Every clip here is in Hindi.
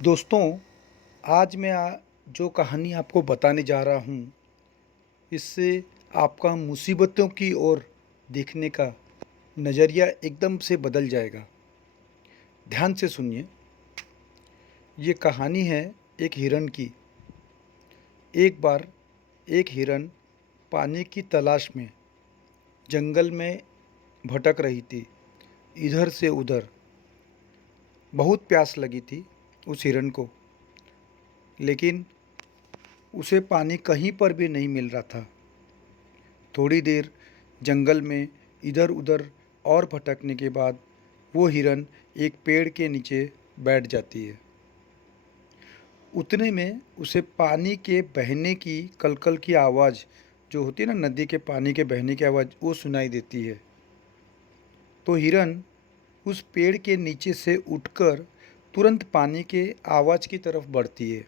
दोस्तों, आज मैं जो कहानी आपको बताने जा रहा हूँ, इससे आपका मुसीबतों की ओर देखने का नज़रिया एकदम से बदल जाएगा। ध्यान से सुनिए। ये कहानी है एक हिरन की। एक बार एक हिरन पानी की तलाश में जंगल में भटक रही थी, इधर से उधर। बहुत प्यास लगी थी उस हिरन को, लेकिन उसे पानी कहीं पर भी नहीं मिल रहा था। थोड़ी देर जंगल में इधर उधर और भटकने के बाद वो हिरन एक पेड़ के नीचे बैठ जाती है। उतने में उसे पानी के बहने की कलकल की आवाज़, जो होती है ना, नदी के पानी के बहने की आवाज़, वो सुनाई देती है। तो हिरन उस पेड़ के नीचे से उठकर तुरंत पानी के आवाज़ की तरफ बढ़ती है।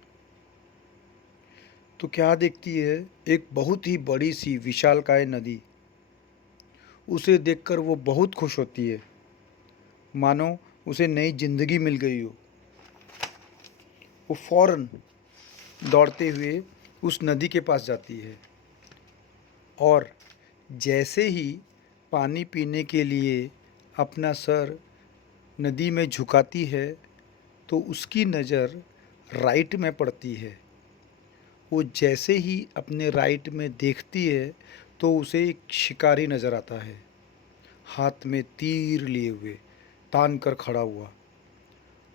तो क्या देखती है? एक बहुत ही बड़ी सी विशालकाय नदी। उसे देखकर वो बहुत खुश होती है, मानो उसे नई जिंदगी मिल गई हो। वो फौरन दौड़ते हुए उस नदी के पास जाती है और जैसे ही पानी पीने के लिए अपना सर नदी में झुकाती है, तो उसकी नज़र राइट में पड़ती है। वो जैसे ही अपने राइट में देखती है, तो उसे एक शिकारी नज़र आता है, हाथ में तीर लिए हुए, तान कर खड़ा हुआ।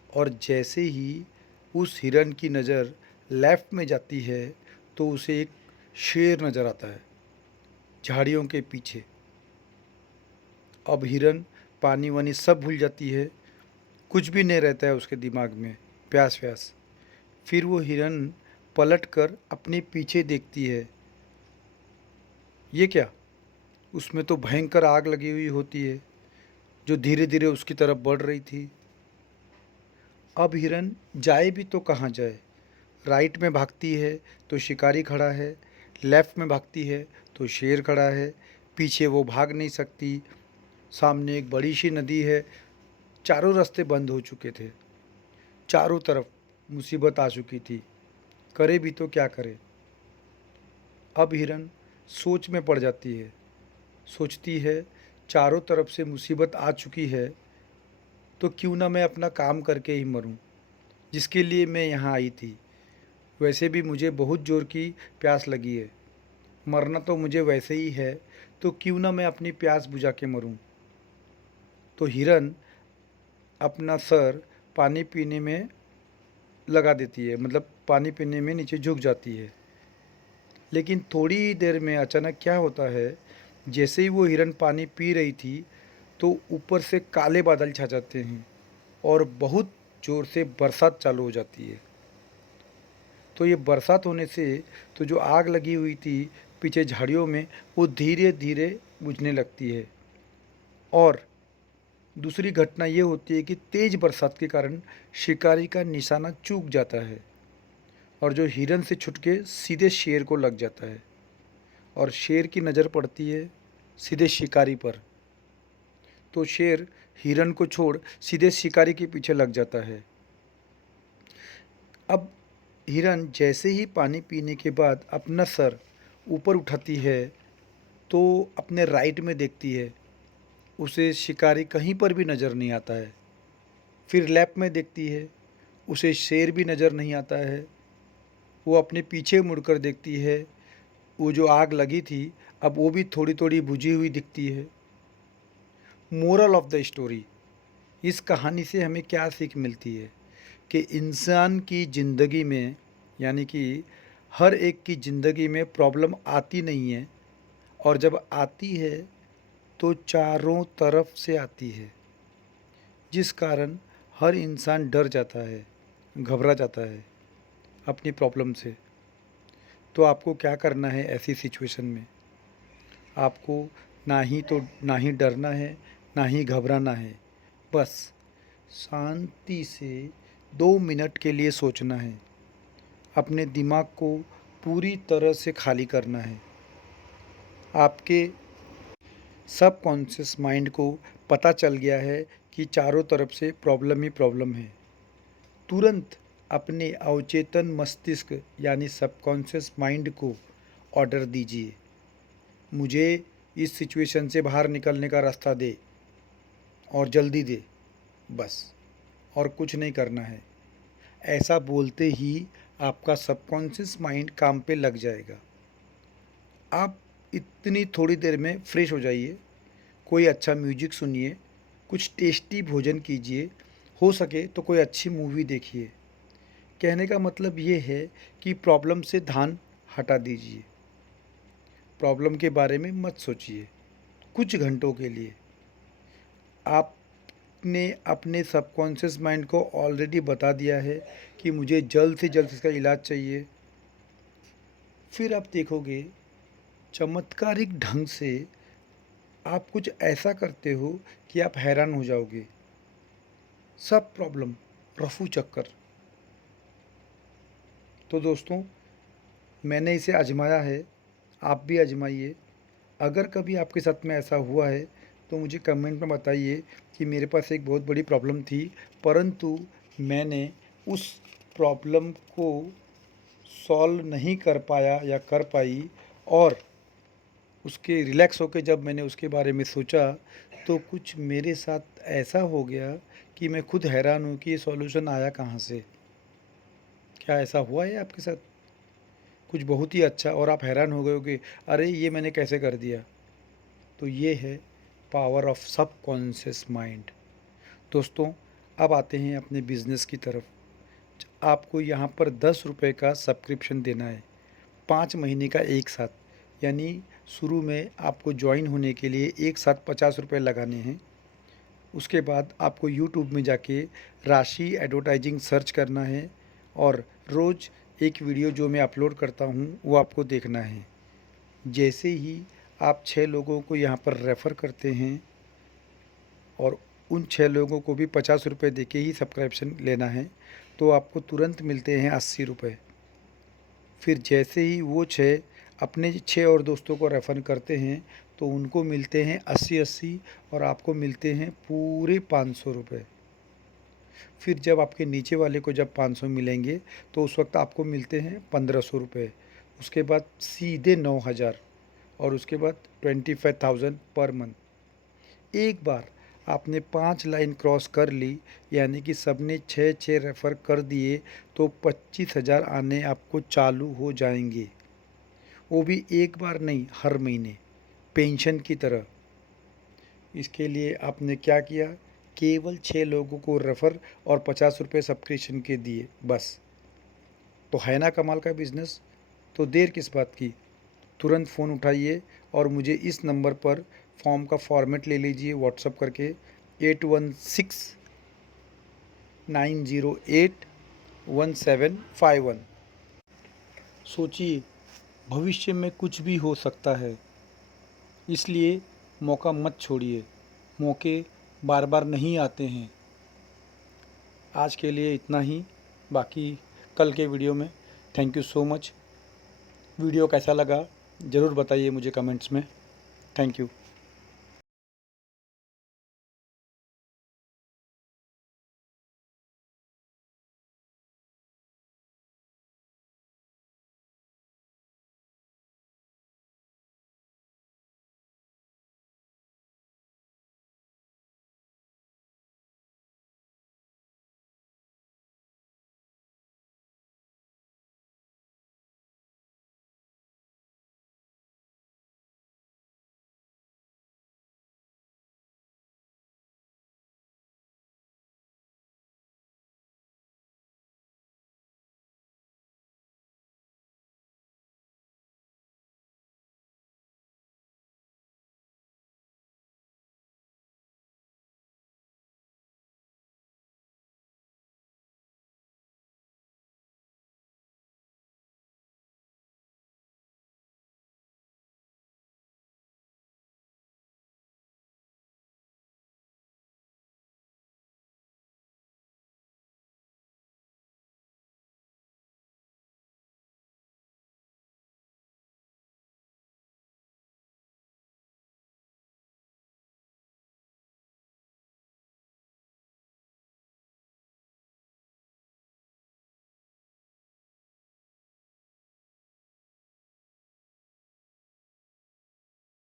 और जैसे ही उस हिरन की नज़र लेफ्ट में जाती है, तो उसे एक शेर नज़र आता है झाड़ियों के पीछे। अब हिरन पानी वानी सब भूल जाती है, कुछ भी नहीं रहता है उसके दिमाग में, प्यास व्यास। फिर वो हिरन पलट कर अपने पीछे देखती है। ये क्या? उसमें तो भयंकर आग लगी हुई होती है, जो धीरे धीरे उसकी तरफ बढ़ रही थी। अब हिरन जाए भी तो कहाँ जाए? राइट में भागती है तो शिकारी खड़ा है, लेफ़्ट में भागती है तो शेर खड़ा है, पीछे वो भाग नहीं सकती। सामने एक बड़ी सी नदी है, चारों रास्ते बंद हो चुके थे, चारों तरफ मुसीबत आ चुकी थी, करे भी तो क्या करे? अब हिरन सोच में पड़ जाती है, सोचती है चारों तरफ से मुसीबत आ चुकी है, तो क्यों ना मैं अपना काम करके ही मरूं, जिसके लिए मैं यहाँ आई थी। वैसे भी मुझे बहुत ज़ोर की प्यास लगी है, मरना तो मुझे वैसे ही है, तो क्यों ना मैं अपनी प्यास बुझा के मरूं। तो हिरन अपना सर पानी पीने में लगा देती है, मतलब पानी पीने में नीचे झुक जाती है। लेकिन थोड़ी ही देर में अचानक क्या होता है, जैसे ही वो हिरन पानी पी रही थी, तो ऊपर से काले बादल छा जाते हैं और बहुत ज़ोर से बरसात चालू हो जाती है। तो ये बरसात होने से तो जो आग लगी हुई थी पीछे झाड़ियों में, वो धीरे धीरे बुझने लगती है। और दूसरी घटना ये होती है कि तेज़ बरसात के कारण शिकारी का निशाना चूक जाता है और जो हिरन से छुट के सीधे शेर को लग जाता है, और शेर की नज़र पड़ती है सीधे शिकारी पर। तो शेर हिरन को छोड़ सीधे शिकारी के पीछे लग जाता है। अब हिरन जैसे ही पानी पीने के बाद अपना सर ऊपर उठाती है, तो अपने राइट में देखती है, उसे शिकारी कहीं पर भी नज़र नहीं आता है। फिर लेफ्ट में देखती है, उसे शेर भी नज़र नहीं आता है। वो अपने पीछे मुड़कर देखती है, वो जो आग लगी थी अब वो भी थोड़ी थोड़ी बुझी हुई दिखती है। मोरल ऑफ द स्टोरी, इस कहानी से हमें क्या सीख मिलती है कि इंसान की ज़िंदगी में, यानी कि हर एक की ज़िंदगी में प्रॉब्लम आती नहीं है, और जब आती है तो चारों तरफ से आती है, जिस कारण हर इंसान डर जाता है, घबरा जाता है अपनी प्रॉब्लम से। तो आपको क्या करना है ऐसी सिचुएशन में? आपको ना ही डरना है, ना ही घबराना है। बस शांति से 2 मिनट के लिए सोचना है, अपने दिमाग को पूरी तरह से खाली करना है। आपके सबकॉन्शियस माइंड को पता चल गया है कि चारों तरफ से प्रॉब्लम ही प्रॉब्लम है। तुरंत अपने अवचेतन मस्तिष्क यानी सबकॉन्शियस माइंड को ऑर्डर दीजिए, मुझे इस सिचुएशन से बाहर निकलने का रास्ता दे और जल्दी दे, बस। और कुछ नहीं करना है। ऐसा बोलते ही आपका सबकॉन्शियस माइंड काम पे लग जाएगा। आप इतनी थोड़ी देर में फ्रेश हो जाइए, कोई अच्छा म्यूजिक सुनिए, कुछ टेस्टी भोजन कीजिए, हो सके तो कोई अच्छी मूवी देखिए। कहने का मतलब ये है कि प्रॉब्लम से ध्यान हटा दीजिए, प्रॉब्लम के बारे में मत सोचिए कुछ घंटों के लिए। आपने अपने सबकॉन्शियस माइंड को ऑलरेडी बता दिया है कि मुझे जल्द से जल्द इसका इलाज चाहिए। फिर आप देखोगे चमत्कारिक ढंग से आप कुछ ऐसा करते हो कि आप हैरान हो जाओगे। सब प्रॉब्लम रफू चक्कर। तो दोस्तों, मैंने इसे आजमाया है, आप भी आजमाइए। अगर कभी आपके साथ में ऐसा हुआ है तो मुझे कमेंट में बताइए कि मेरे पास एक बहुत बड़ी प्रॉब्लम थी, परंतु मैंने उस प्रॉब्लम को सॉल्व नहीं कर पाया या कर पाई, और उसके रिलैक्स होकर जब मैंने उसके बारे में सोचा तो कुछ मेरे साथ ऐसा हो गया कि मैं खुद हैरान हूँ कि ये सॉल्यूशन आया कहाँ से। क्या ऐसा हुआ है आपके साथ? कुछ बहुत ही अच्छा, और आप हैरान हो गए होगे, अरे ये मैंने कैसे कर दिया। तो ये है पावर ऑफ सबकॉन्शियस माइंड। दोस्तों, अब आते हैं अपने बिजनेस की तरफ। आपको यहाँ पर 10 रुपये का सब्सक्रिप्शन देना है, 5 महीने का एक साथ। यानी शुरू में आपको ज्वाइन होने के लिए एक साथ 50 रुपये लगाने हैं। उसके बाद आपको यूट्यूब में जाके राशि एडवर्टाइजिंग सर्च करना है, और रोज़ एक वीडियो जो मैं अपलोड करता हूँ वो आपको देखना है। जैसे ही आप 6 लोगों को यहाँ पर रेफ़र करते हैं, और उन 6 लोगों को भी 50 रुपये दे के ही सब्सक्रिप्शन लेना है, तो आपको तुरंत मिलते हैं 80 रुपये। फिर जैसे ही वो 6 अपने 6 और दोस्तों को रेफ़र करते हैं तो उनको मिलते हैं 80-80, और आपको मिलते हैं पूरे 500 रुपये। फिर जब आपके नीचे वाले को जब 500 मिलेंगे तो उस वक्त आपको मिलते हैं 1500 रुपये। उसके बाद सीधे 9000, और उसके बाद 25,000 पर मंथ। एक बार आपने 5 लाइन क्रॉस कर ली, यानी कि सबने 6-6 रेफ़र कर दिए, तो 25,000 आने आपको चालू हो जाएंगे। वो भी एक बार नहीं, हर महीने, पेंशन की तरह। इसके लिए आपने क्या किया, केवल 6 लोगों को रेफ़र और 50 रुपये सब्सक्रिप्शन के दिए, बस। तो है ना कमाल का बिज़नेस। तो देर किस बात की, तुरंत फ़ोन उठाइए और मुझे इस नंबर पर फॉर्म का फॉर्मेट ले लीजिए व्हाट्सअप करके, 8169081751। सोचिए, भविष्य में कुछ भी हो सकता है, इसलिए मौका मत छोड़िए। मौके बार बार नहीं आते हैं। आज के लिए इतना ही, बाकी कल के वीडियो में। Thank you so much. Video कैसा लगा ज़रूर बताइए मुझे कमेंट्स में। Thank you.